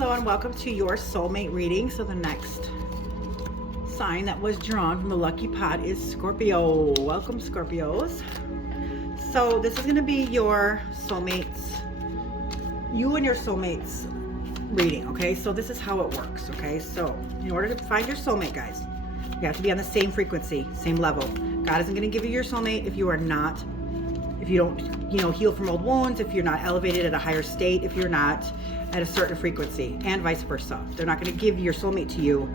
Hello and welcome to your soulmate reading. So the next sign that was drawn from the lucky pot is Scorpio. Welcome, Scorpios. So this is going to be your soulmates, you and your soulmates reading. Okay, so this is how it works. Okay, so in order to find your soulmate, guys, you have to be on the same frequency, same level. God isn't going to give you your soulmate if you are not, if you don't, heal from old wounds, if you're not elevated at a higher state, if you're not at a certain frequency, and vice versa. They're not going to give your soulmate to you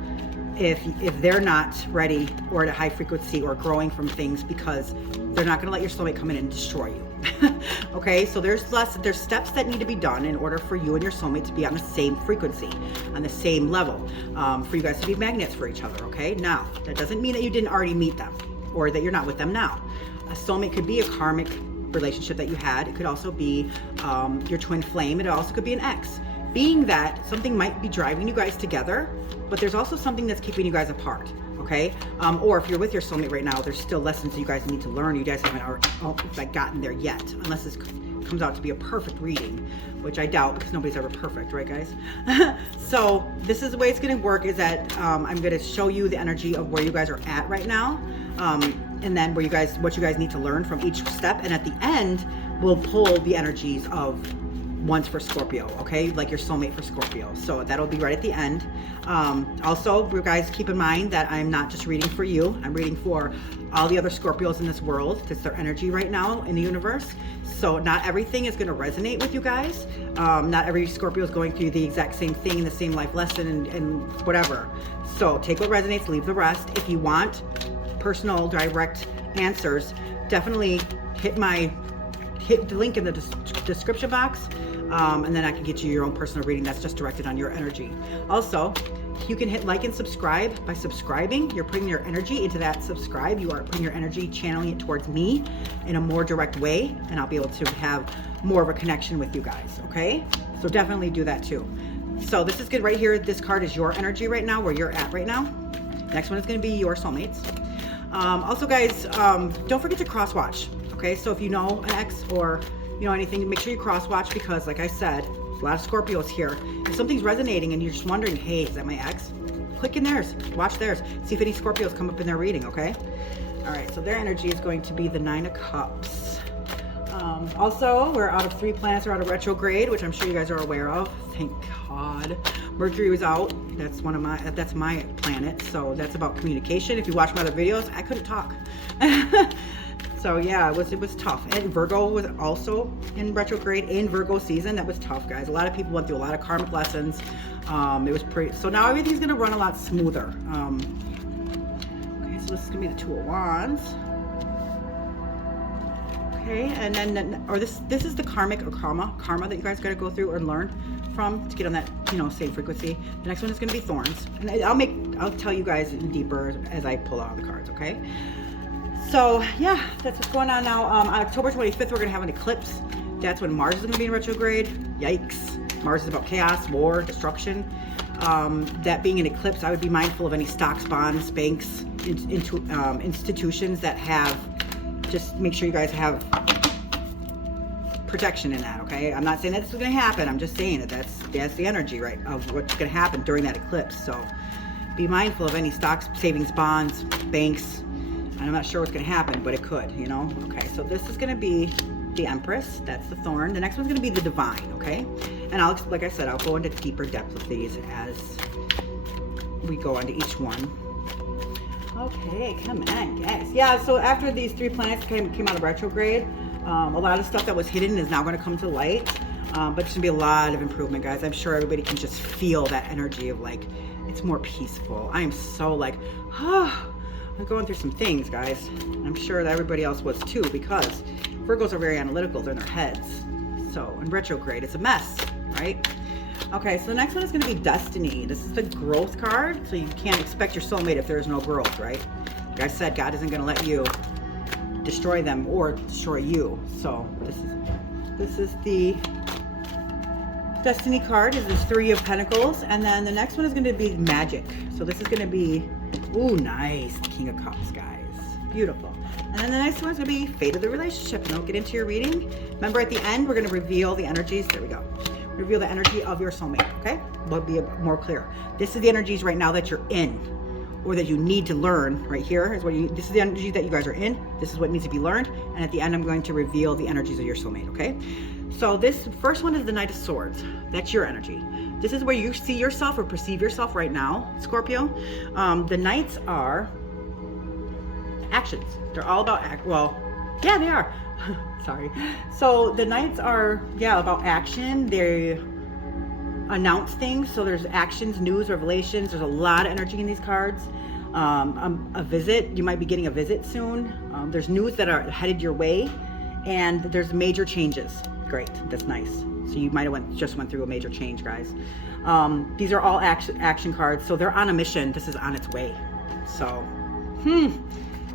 if they're not ready or at a high frequency or growing from things, because they're not going to let your soulmate come in and destroy you. Okay, so there's steps that need to be done in order for you and your soulmate to be on the same frequency, on the same level, for you guys to be magnets for each other. Okay, now that doesn't mean that you didn't already meet them or that you're not with them now. A soulmate could be a karmic relationship that you had. It could also be your twin flame. It also could be an ex. Being that something might be driving you guys together, but there's also something that's keeping you guys apart. Okay, or if you're with your soulmate right now, there's still lessons you guys need to learn. You guys haven't gotten there yet, unless this comes out to be a perfect reading, which I doubt, because nobody's ever perfect, right, guys? So this is the way it's going to work, is that I'm going to show you the energy of where you guys are at right now, and then what you guys need to learn from each step, and at the end we'll pull the energies of ones for Scorpio, okay, like your soulmate for Scorpio. So that'll be right at the end. Also, you guys keep in mind that I'm not just reading for you, I'm reading for all the other Scorpios in this world. That's their energy right now in the universe. So not everything is going to resonate with you guys. Not every Scorpio is going through the exact same thing, the same life lesson, and whatever. So take what resonates, leave the rest. If you want personal direct answers, definitely hit the link in the description box, and then I can get you your own personal reading that's just directed on your energy. Also, you can hit like and subscribe. By subscribing, you're putting your energy into that subscribe. You are putting your energy, channeling it towards me in a more direct way, and I'll be able to have more of a connection with you guys, okay? So definitely do that too. So this is good right here. This card is your energy right now, where you're at right now. Next one is going to be your soulmates. Also, guys, don't forget to cross-watch. Okay, so if you know an ex or anything, make sure you cross-watch, because like I said, there's a lot of Scorpios here. If something's resonating and you're just wondering, hey, is that my ex? Click in theirs, watch theirs, see if any Scorpios come up in their reading, okay? All right, so their energy is going to be the 9 of Cups. Also, we're out of 3 planets, we're out of retrograde, which I'm sure you guys are aware of. Thank God. Mercury was out. That's my planet, so that's about communication. If you watch my other videos, I couldn't talk. So yeah, it was tough. And Virgo was also in retrograde in Virgo season. That was tough, guys. A lot of people went through a lot of karmic lessons. It was pretty, so now everything's gonna run a lot smoother. Okay, so this is gonna be the 2 of Wands. Okay, and then, or this is the karmic or karma that you guys gotta go through or learn from to get on that, same frequency. The next one is gonna be Thorns. And I'll tell you guys deeper as I pull out the cards, okay? So yeah, that's what's going on now. On October 25th, we're gonna have an eclipse. That's when Mars is gonna be in retrograde. Yikes. Mars is about chaos, war, destruction. That being an eclipse, I would be mindful of any stocks, bonds, banks, institutions that have, just make sure you guys have protection in that, okay? I'm not saying that's what's gonna happen. I'm just saying that that's the energy, right, of what's gonna happen during that eclipse. So be mindful of any stocks, savings, bonds, banks. I'm not sure what's going to happen, but it could, Okay, so this is going to be the Empress. That's the Thorn. The next one's going to be the Divine, okay? And like I said, I'll go into deeper depth with these as we go into each one. Okay, come on, guys. Yeah, so after these 3 planets came out of retrograde, a lot of stuff that was hidden is now going to come to light. But there's going to be a lot of improvement, guys. I'm sure everybody can just feel that energy of, like, it's more peaceful. I am so, like, I'm going through some things, guys. I'm sure that everybody else was too, because Virgos are very analytical. They're in their heads. So in retrograde, it's a mess, right? Okay, so the next one is going to be Destiny. This is the growth card. So you can't expect your soulmate if there's no growth, right? Like I said, God isn't going to let you destroy them or destroy you. So this is the Destiny card. Is this 3 of Pentacles. And then the next one is going to be Magic. So this is going to be, ooh, nice, King of Cups, guys. Beautiful. And then the next one's going to be Fate of the Relationship. And I'll get into your reading. Remember, at the end, we're going to reveal the energies. There we go. reveal the energy of your soulmate, okay? We'll be more clear. This is the energies right now that you're in, or that you need to learn. Right here is this is the energy that you guys are in. This is what needs to be learned. And at the end, I'm going to reveal the energies of your soulmate, okay? So this first one is the Knight of Swords. That's your energy. This is where you see yourself or perceive yourself right now, Scorpio. The Knights are actions. They're all about yeah, they are. Sorry. So the Knights are, about action. They announce things. So there's actions, news, revelations. There's a lot of energy in these cards. A visit. You might be getting a visit soon. There's news that are headed your way, and there's major changes. Great. That's nice. So you might have just went through a major change, guys. These are all action cards. So they're on a mission. This is on its way. So,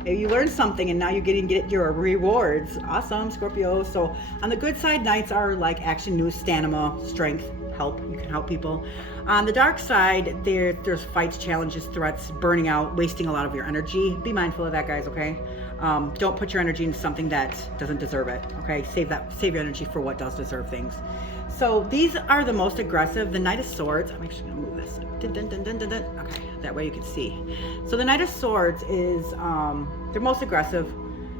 maybe you learned something and now you're getting your rewards. Awesome, Scorpio. So on the good side, Knights are like action, news, stamina, strength, help. You can help people. On the dark side, there's fights, challenges, threats, burning out, wasting a lot of your energy. Be mindful of that, guys, okay? Don't put your energy into something that doesn't deserve it, okay? Save your energy for what does deserve things. So these are the most aggressive. The Knight of Swords, I'm actually gonna move this. Okay, that way you can see. So the Knight of Swords is, they're most aggressive.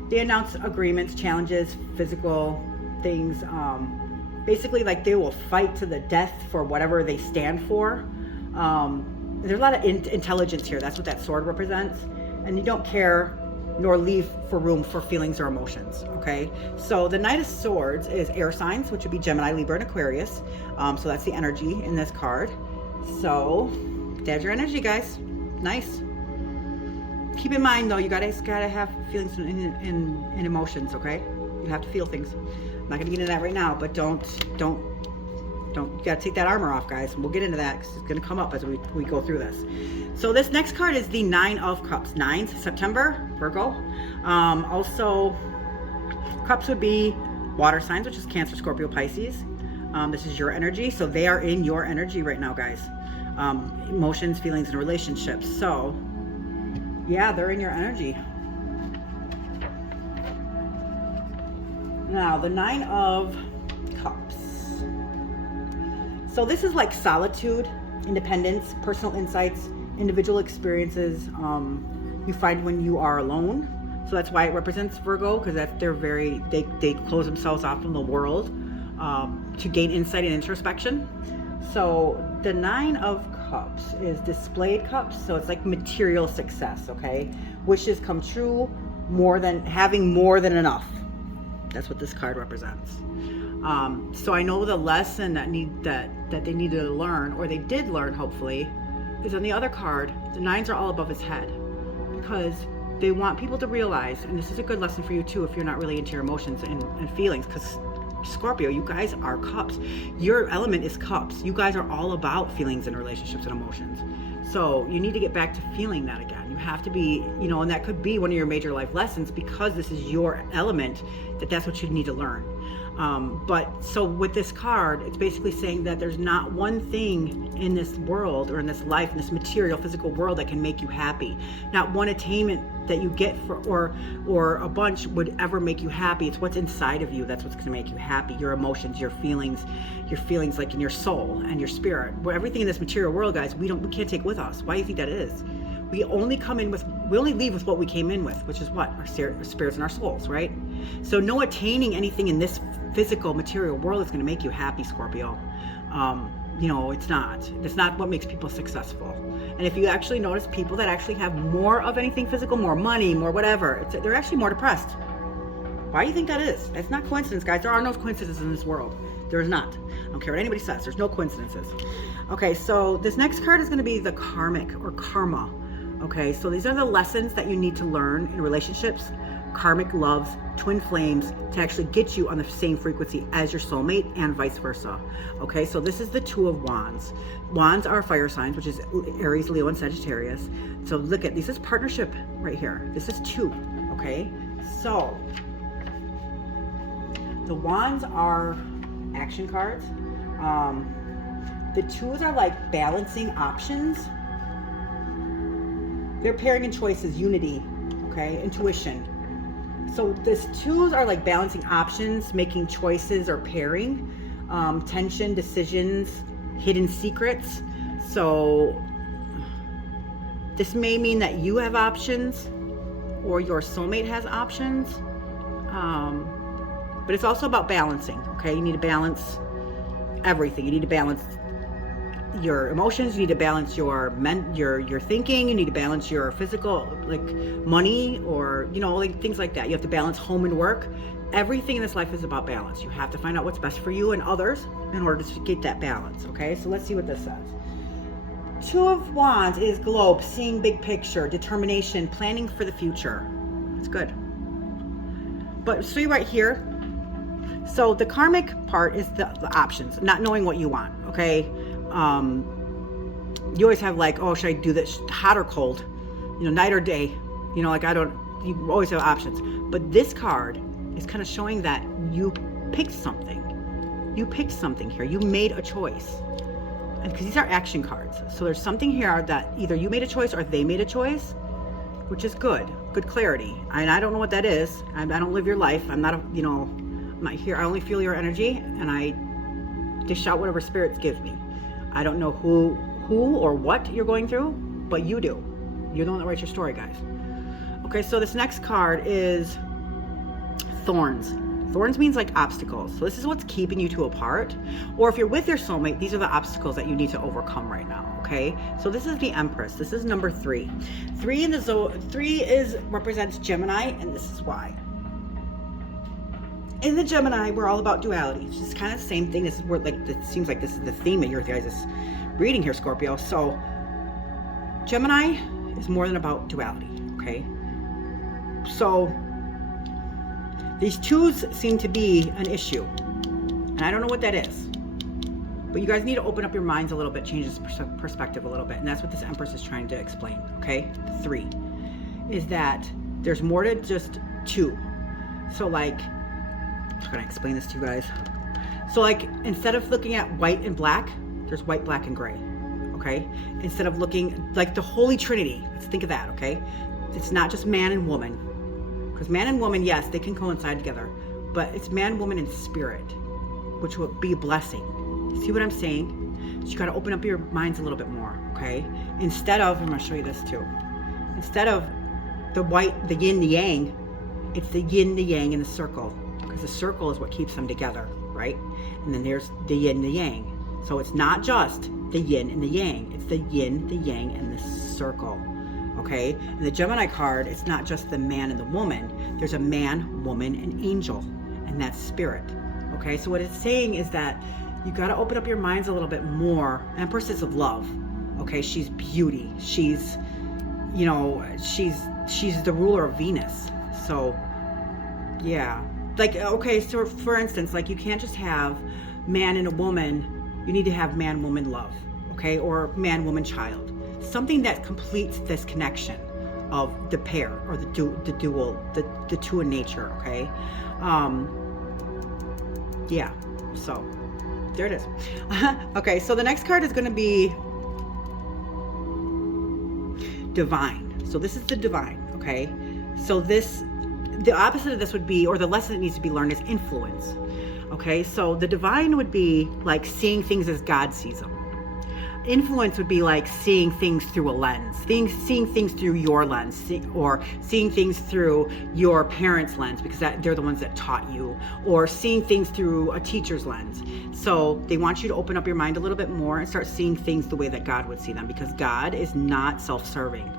They announce agreements, challenges, physical things. Basically, like, they will fight to the death for whatever they stand for. There's a lot of intelligence here. That's what that sword represents. And you don't care nor leave for room for feelings or emotions, okay? So the Knight of Swords is air signs, which would be Gemini, Libra, and Aquarius. So that's the energy in this card. So there's your energy, guys. Nice. Keep in mind, though, you gotta have feelings and emotions, okay? You have to feel things. I'm not gonna get into that right now, but don't, you gotta take that armor off, guys. We'll get into that because it's gonna come up as we go through this. So this next card is the Nine of Cups. 9th September, Virgo. Also, Cups would be water signs, which is Cancer, Scorpio, Pisces. This is your energy. So they are in your energy right now, guys. Emotions, feelings, and relationships. So, yeah, they're in your energy. Now, the Nine of Cups. So this is like solitude, independence, personal insights, individual experiences you find when you are alone. So that's why it represents Virgo, because they close themselves off from the world to gain insight and introspection. So the Nine of Cups is displayed cups. So it's like material success, okay? Wishes come true, having more than enough. That's what this card represents. So I know the lesson that they needed to learn, or they did learn, hopefully, is on the other card. The nines are all above his head, because they want people to realize, and this is a good lesson for you too if you're not really into your emotions and feelings, because Scorpio, you guys are cups. Your element is cups. You guys are all about feelings and relationships and emotions. So you need to get back to feeling that again. You have to be, and that could be one of your major life lessons, because this is your element, that's what you need to learn. But so with this card, it's basically saying that there's not one thing in this world, or in this life, in this material, physical world, that can make you happy. Not one attainment that you get or a bunch would ever make you happy. It's what's inside of you that's what's going to make you happy. Your emotions, your feelings like in your soul and your spirit. Where everything in this material world, guys, we can't take with us. Why do you think that is? We only leave with what we came in with, which is what? Our spirits and our souls, right? So no attaining anything in this physical material world is going to make you happy, Scorpio. It's not. That's not what makes people successful. And if you actually notice, people that actually have more of anything physical, more money, more whatever, they're actually more depressed. Why do you think that is? That's not coincidence, guys. There are no coincidences in this world. There is not. I don't care what anybody says. There's no coincidences. Okay, so this next card is going to be the karmic or karma. Okay, so these are the lessons that you need to learn in relationships, karmic loves, twin flames, to actually get you on the same frequency as your soulmate, and vice versa. Okay, so this is the Two of Wands. Wands are fire signs, which is Aries, Leo, and Sagittarius. So look at, this is partnership right here. This is two, okay? So the Wands are action cards. The twos are like balancing options. They're pairing in choices, unity, okay, intuition. So this twos are like balancing options, making choices, or pairing. tension, decisions, hidden secrets. So this may mean that you have options or your soulmate has options. But it's also about balancing, okay? You need to balance everything. You need to balance your emotions, you need to balance your thinking, you need to balance your physical, like money, or like things like that. You have to balance home and work. Everything in this life is about balance. You have to find out what's best for you and others in order to get that balance, okay? So let's see what this says. Two of Wands is globe, seeing big picture, determination, planning for the future. It's good. But see right here, so the karmic part is the options, not knowing what you want, okay? You always have like, oh, should I do this hot or cold? Night or day? Like you always have options. But this card is kind of showing that you picked something. You picked something here. You made a choice. And because these are action cards. So there's something here that either you made a choice or they made a choice, which is good clarity. And I don't know what that is. I don't live your life. I'm not I'm not here. I only feel your energy, and I dish out whatever spirits give me. I don't know who or what you're going through, but you do. You're the one that writes your story, guys. Okay, so this next card is Thorns. Thorns means like obstacles. So this is what's keeping you two apart. Or if you're with your soulmate, these are the obstacles that you need to overcome right now, okay? So this is the Empress. This is number 3. 3 represents Gemini, and this is why. In the Gemini, we're all about duality. It's just kind of the same thing. This is where, it seems like this is the theme of your guys' reading here, Scorpio. So Gemini is more than about duality, okay? So these twos seem to be an issue, and I don't know what that is. But you guys need to open up your minds a little bit, change this perspective a little bit, and that's what this Empress is trying to explain, okay? 3 is that there's more to just 2. So I'm gonna explain this to you guys. So instead of looking at white and black, there's white, black, and gray, okay? Instead of looking like the Holy Trinity, let's think of that, okay? It's not just man and woman, because man and woman, yes, they can coincide together, but it's man, woman, and spirit, which will be a blessing. See what I'm saying? So you gotta open up your minds a little bit more, okay? Instead of, I'm gonna show you this too. Instead of the white, the yin, the yang, it's the yin, the yang, and the circle. Because the circle is what keeps them together, right? And then there's the yin, the yang. So it's not just the yin and the yang. It's the yin, the yang, and the circle, okay? And the Gemini card, it's not just the man and the woman. There's a man, woman, and angel, and that's spirit, okay? So what it's saying is that you got to open up your minds a little bit more. Empress is of love, okay? She's beauty. She's, she's the ruler of Venus. So, yeah. Okay, so for instance, you can't just have man and a woman. You need to have man, woman, love, okay? Or man, woman, child. Something that completes this connection of the pair or the dual, the two in nature, okay? Yeah, so there it is. Okay, so the next card is going to be Divine. So this is the Divine, okay? So the opposite of this would be, or the lesson that needs to be learned, is influence. Okay, so the Divine would be like seeing things as God sees them. Influence would be like seeing things through a lens, seeing things through your lens, or seeing things through your parents' lens, because they're the ones that taught you, or seeing things through a teacher's lens. So they want you to open up your mind a little bit more and start seeing things the way that God would see them, because God is not self-serving.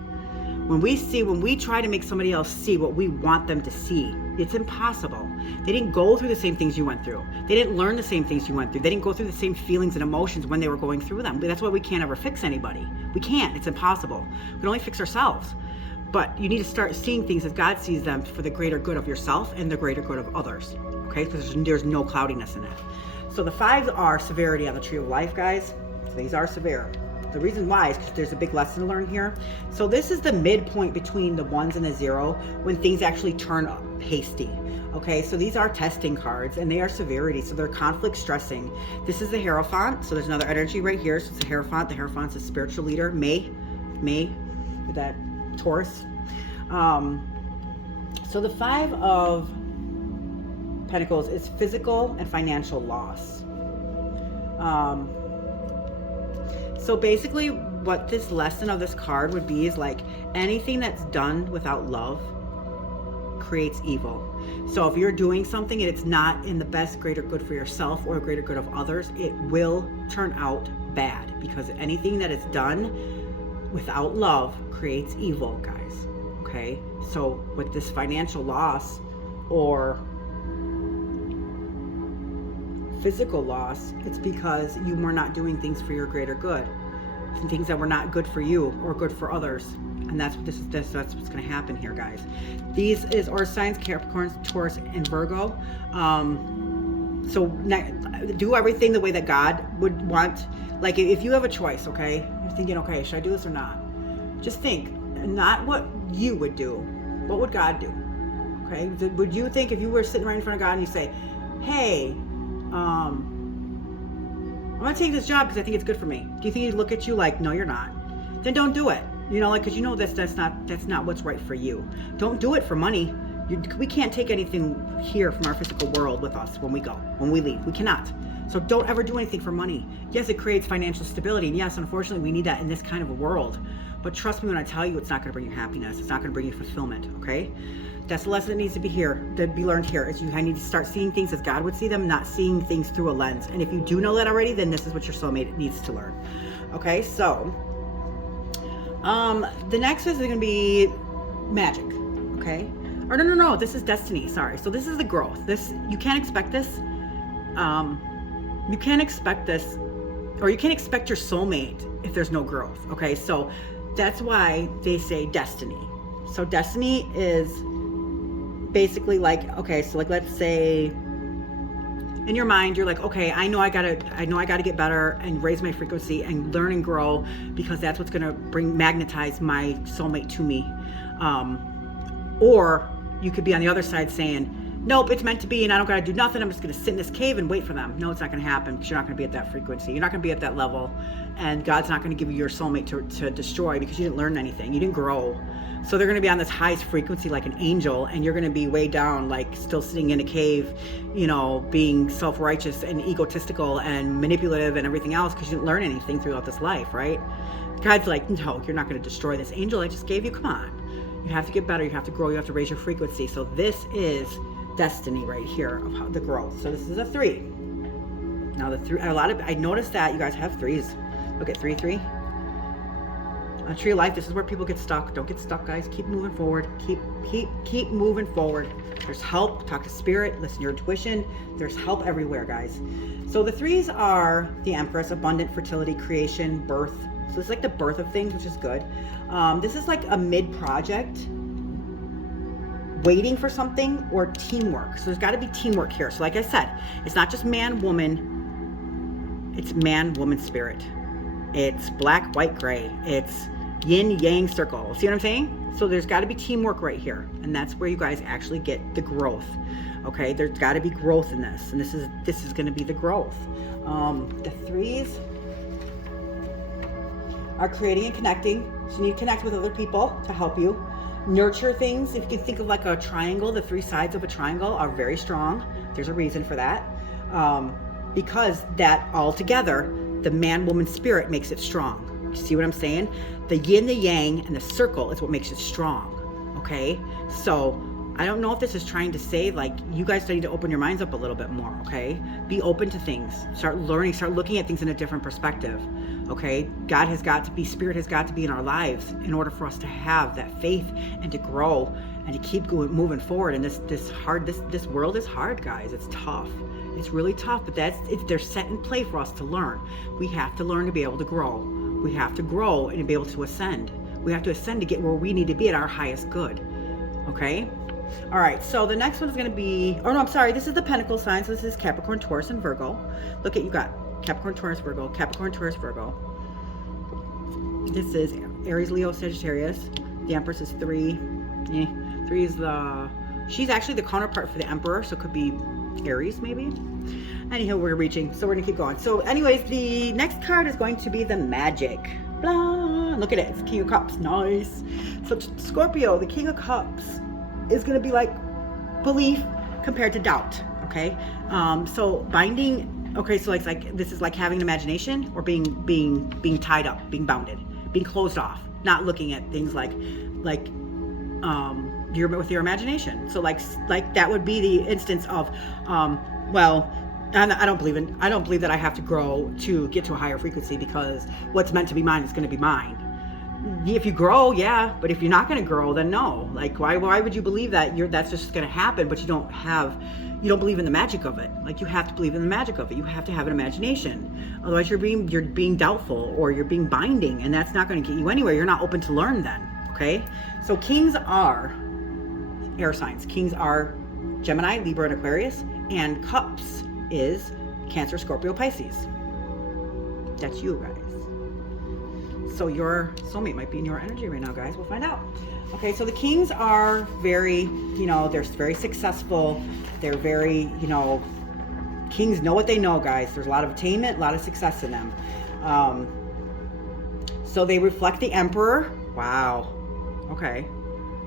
When we try to make somebody else see what we want them to see, it's impossible. They didn't go through the same things you went through. They didn't learn the same things you went through. They didn't go through the same feelings and emotions when they were going through them. But that's why we can't ever fix anybody. We can't. It's impossible. We can only fix ourselves. But you need to start seeing things as God sees them, for the greater good of yourself and the greater good of others. Okay? Because there's no cloudiness in it. So the 5s are severity on the tree of life, guys. So these are severe. The reason why is because there's a big lesson to learn here. So this is the midpoint between the 1s and the 0 when things actually turn up hasty. Okay, so these are testing cards, and they are severity. So they're conflict stressing. This is the Hierophant. So there's another energy right here. So it's a Hierophant. The Hierophant's a spiritual leader. May, with that Taurus. So the 5 of Pentacles is physical and financial loss. So basically what this lesson of this card would be is like anything that's done without love creates evil. So if you're doing something and it's not in the best greater good for yourself or greater good of others, it will turn out bad, because anything that is done without love creates evil, guys. Okay, so with this financial loss or physical loss, it's because you were not doing things for your greater good, some things that were not good for you or good for others. And that's what that's what's going to happen here, guys. These is our signs: Capricorn, Taurus, and Virgo. So do everything the way that God would want. Like if you have a choice, okay, you're thinking, okay, should I do this or not? Just think, not what you would do, what would God do? Okay, would you think if you were sitting right in front of God and you say, hey, I'm gonna take this job because I think it's good for me? Do you think he'd look at you like, no, you're not? Then don't do it. You know, like, because you know that's not what's right for you. Don't do it for money. We can't take anything here from our physical world with us when we leave. We cannot. So don't ever do anything for money. Yes, it creates financial stability, and yes, unfortunately, we need that in this kind of a world. But trust me when I tell you, it's not going to bring you happiness. It's not going to bring you fulfillment. Okay, that's the lesson that needs to be learned here. Is you need to start seeing things as God would see them, not seeing things through a lens. And if you do know that already, then this is what your soulmate needs to learn. Okay, so the next is going to be magic. Okay, or no, this is destiny. Sorry. So this is the growth. You can't expect this. You can't expect this, or you can't expect your soulmate if there's no growth. Okay, so that's why they say destiny. So destiny is basically like, okay, so like let's say in your mind you're like, okay, I know I gotta get better and raise my frequency and learn and grow, because that's what's gonna magnetize my soulmate to me. Or you could be on the other side saying, nope, it's meant to be and I don't gotta do nothing. I'm just gonna sit in this cave and wait for them. No, it's not gonna happen, because you're not gonna be at that frequency. You're not gonna be at that level, and God's not gonna give you your soulmate to destroy, because you didn't learn anything. You didn't grow. So they're gonna be on this highest frequency like an angel, and you're gonna be way down, like still sitting in a cave, you know, being self-righteous and egotistical and manipulative and everything else, because you didn't learn anything throughout this life, right? God's like, no, you're not gonna destroy this angel I just gave you. Come on. You have to get better. You have to grow. You have to raise your frequency. So this is destiny right here of how the growth. So this is a 3. Now the 3, I noticed that you guys have 3s. Look at 3. On Tree of Life, this is where people get stuck. Don't get stuck, guys. Keep moving forward. Keep moving forward. There's help. Talk to spirit. Listen to your intuition. There's help everywhere, guys. So the 3s are the Empress: abundant, fertility, creation, birth. So it's like the birth of things, which is good. This is like a mid-project, waiting for something, or teamwork. So there's got to be teamwork here. So like I said, it's not just man, woman. It's man, woman, spirit. It's black, white, gray. It's yin, yang, circle. See what I'm saying? So there's got to be teamwork right here. And that's where you guys actually get the growth. Okay, there's got to be growth in this. And this is going to be the growth. The 3s are creating and connecting. So you need to connect with other people to help you. Nurture things. If you can think of like a triangle, the 3 sides of a triangle are very strong. There's a reason for that. Because that all together, the man, woman, spirit makes it strong. You see what I'm saying? The yin, the yang, and the circle is what makes it strong. Okay? So I don't know if this is trying to say, like, you guys need to open your minds up a little bit more, okay? Be open to things. Start learning, start looking at things in a different perspective, okay? God has got to be, spirit has got to be in our lives in order for us to have that faith and to grow and to keep moving forward. And this world is hard, guys. It's tough. It's really tough, but they're set in play for us to learn. We have to learn to be able to grow. We have to grow and be able to ascend. We have to ascend to get where we need to be at our highest good, okay? All right, so the next one is going to be, oh no, I'm sorry, this is the Pentacle sign. So this is Capricorn, Taurus, and Virgo. Look at, you got Capricorn, Taurus, Virgo, Capricorn, Taurus, Virgo. This is Aries, Leo, Sagittarius. The Empress is 3. 3 is she's actually the counterpart for the Emperor, so it could be Aries maybe. Anyhow, we're reaching, so we're gonna keep going. So anyways, the next card is going to be the Magic. Blah. Look at it, it's King of Cups. Nice. So Scorpio, the King of Cups, is going to be like belief compared to doubt. Okay, so binding okay, so like this is like having an imagination, or being tied up, being bounded, being closed off, not looking at things like with your imagination. So like that would be the instance of well, and I don't believe that I have to grow to get to a higher frequency, because what's meant to be mine is going to be mine. If you grow, yeah, but if you're not going to grow, then no. Like why would you believe that that's just going to happen, but you don't believe in the magic of it? Like, you have to believe in the magic of it. You have to have an imagination. Otherwise you're being doubtful, or you're being binding, and that's not going to get you anywhere. You're not open to learn then. Okay? So kings are air signs. Kings are Gemini, Libra, and Aquarius, and cups is Cancer, Scorpio, Pisces. That's you guys. So your soulmate might be in your energy right now, guys. We'll find out. Okay, so the kings are very, they're very successful. They're very, kings know what they know, guys. There's a lot of attainment, a lot of success in them. So they reflect the Emperor. Wow. Okay.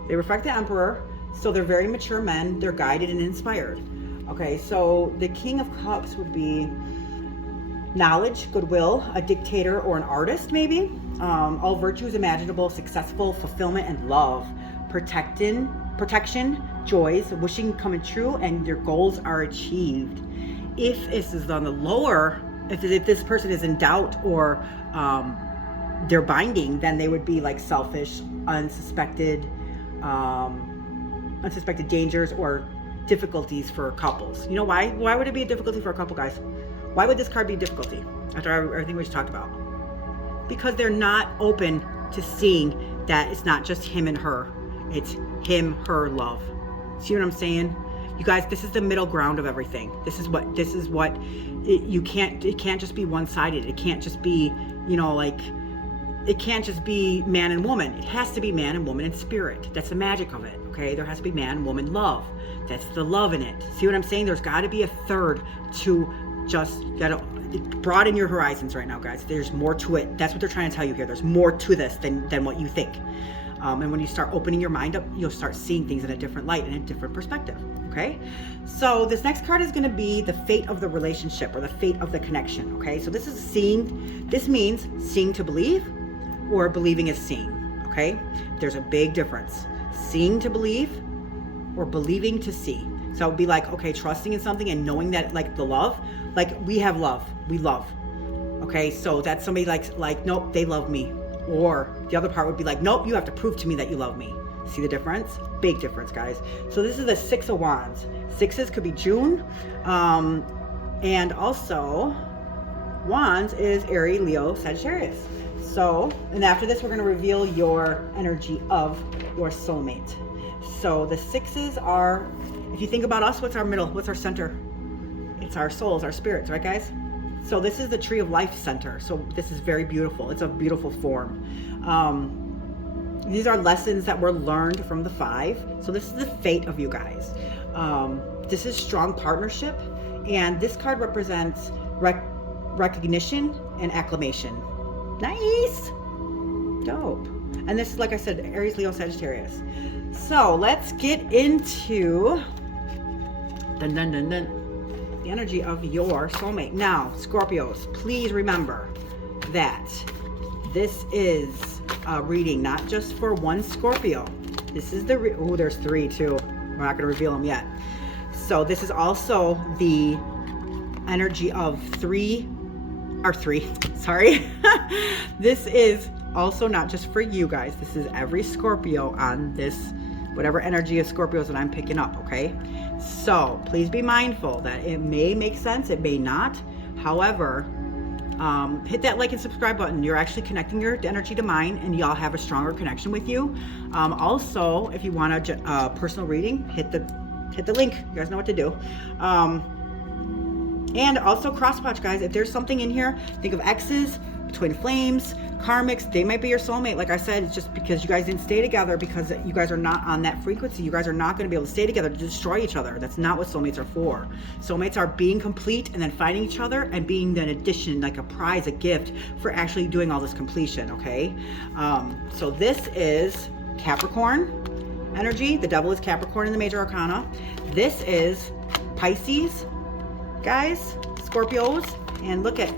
They reflect the Emperor. So they're very mature men. They're guided and inspired. Okay, so the King of Cups would be knowledge, goodwill, a dictator, or an artist, maybe. All virtues imaginable, successful, fulfillment, and love. Protection, joys, wishing coming true, and your goals are achieved. If this is on the lower, if this person is in doubt, or they're binding, then they would be like selfish, unsuspected dangers or difficulties for couples. You know why? Why would it be a difficulty for a couple, guys? Why would this card be a difficulty after everything we just talked about? Because they're not open to seeing that it's not just him and her. It's him, her, love. See what I'm saying? You guys, this is the middle ground of everything. It can't just be one-sided. It can't just be, it can't just be man and woman. It has to be man and woman in spirit. That's the magic of it, okay? There has to be man, woman, love. That's the love in it. See what I'm saying? There's got to be a third to just broaden your horizons right now, guys. There's more to it. That's what they're trying to tell you here. There's more to this than what you think. And when you start opening your mind up, you'll start seeing things in a different light and a different perspective, okay? So this next card is going to be the fate of the relationship, or the fate of the connection, okay? So this is seeing. This means seeing to believe, or believing is seeing, okay? There's a big difference. Seeing to believe, or believing to see. So it would be like, okay, trusting in something and knowing that, like the love, like we have love, we love. Okay, so that's somebody like, nope, they love me. Or the other part would be like, nope, you have to prove to me that you love me. See the difference? Big difference, guys. So this is the Six of Wands. Sixes could be June. And also, Wands is Aries, Leo, Sagittarius. So, and after this, we're going to reveal your energy of your soulmate. So the sixes are, if you think about us, what's our middle? What's our center? It's our souls, our spirits, right, guys? So this is the Tree of Life center. So this is very beautiful. It's a beautiful form. These are lessons that were learned from the five. So this is the fate of you guys. This is strong partnership. And this card represents recognition and acclamation. Nice. Dope. And this is, like I said, Aries, Leo, Sagittarius. So let's get into the energy of your soulmate. Now, Scorpios, please remember that this is a reading not just for one Scorpio. This is the oh, there's three too. We're not going to reveal them yet. So this is also the energy of three. Sorry. This is also not just for you guys. This is every Scorpio on this, whatever energy of Scorpios that I'm picking up, okay? So please be mindful that it may make sense, it may not. However, hit that like and subscribe button. You're actually connecting your energy to mine, and y'all have a stronger connection with you. Also, if you want a personal reading, hit the link. You guys know what to do. And also crosswatch, guys. If there's something in here, think of exes, twin flames, karmics. They might be your soulmate. Like I said, it's just because you guys didn't stay together, because you guys are not on that frequency. You guys are not going to be able to stay together to destroy each other. That's not what soulmates are for. Soulmates are being complete and then finding each other and being an addition, like a prize, a gift for actually doing all this completion, okay? So this is Capricorn energy. The devil is Capricorn in the major arcana. This is Pisces, guys, Scorpios, and look at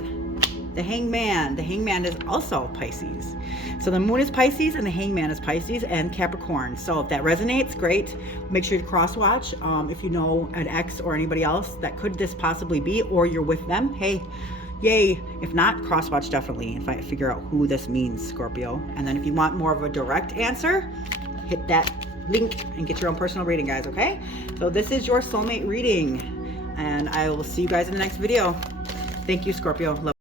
the Hangman. The Hangman is also Pisces. So the moon is Pisces and the Hangman is Pisces and Capricorn. So if that resonates, great. Make sure to cross watch. If you know an ex or anybody else that could this possibly be, or you're with them, hey, yay. If not, cross watch definitely if I figure out who this means, Scorpio. And then if you want more of a direct answer, hit that link and get your own personal reading, guys, okay? So this is your soulmate reading, and I will see you guys in the next video. Thank you, Scorpio. Love